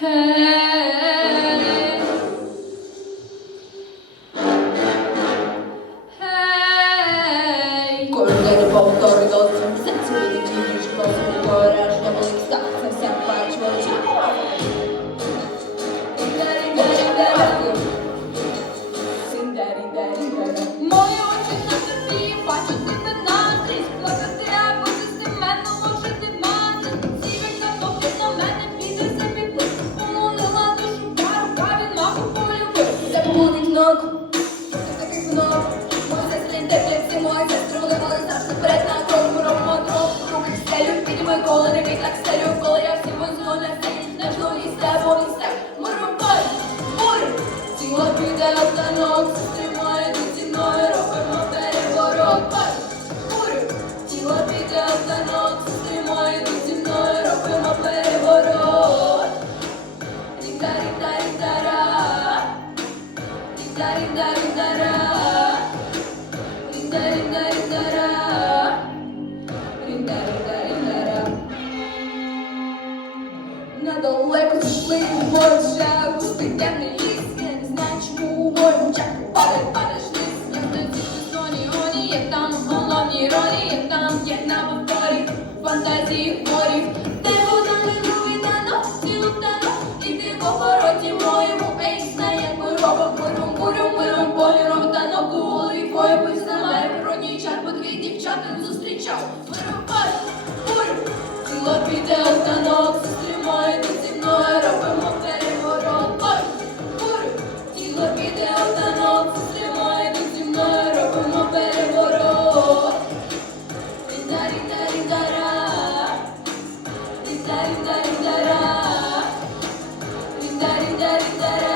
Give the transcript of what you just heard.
Hey. Підійми коли не бік, так стелю, коли я всім визву на сцені. Наш новий степ, новий степ, ми рубай, бурь. Тіло піде в танок, сестри тут зі мною робимо переворот. Бай. Тіло піде в танок, сестри тут зі мною робимо переворот. Ріта, ріта. Ріта, ріта, рітара. Ріта, Недалеко зійшли у вже густий темний ліс. Я не знаю, чому у моєму чаку падає, падаєш вниз. Я в тоді зоні гоні, як там в головній ролі, як там є на повторі, фантазії хворів. Де вода не довідано, цілу тано, і ти в обороті моєму, ей, знай, як ми робимо, бурум, бурум, бурум, поліром, танок у голові твоє пусть немає природній чар, бо твій дівчата не зустрічав. Вирубай, бурю, тіло піде Dare, dare.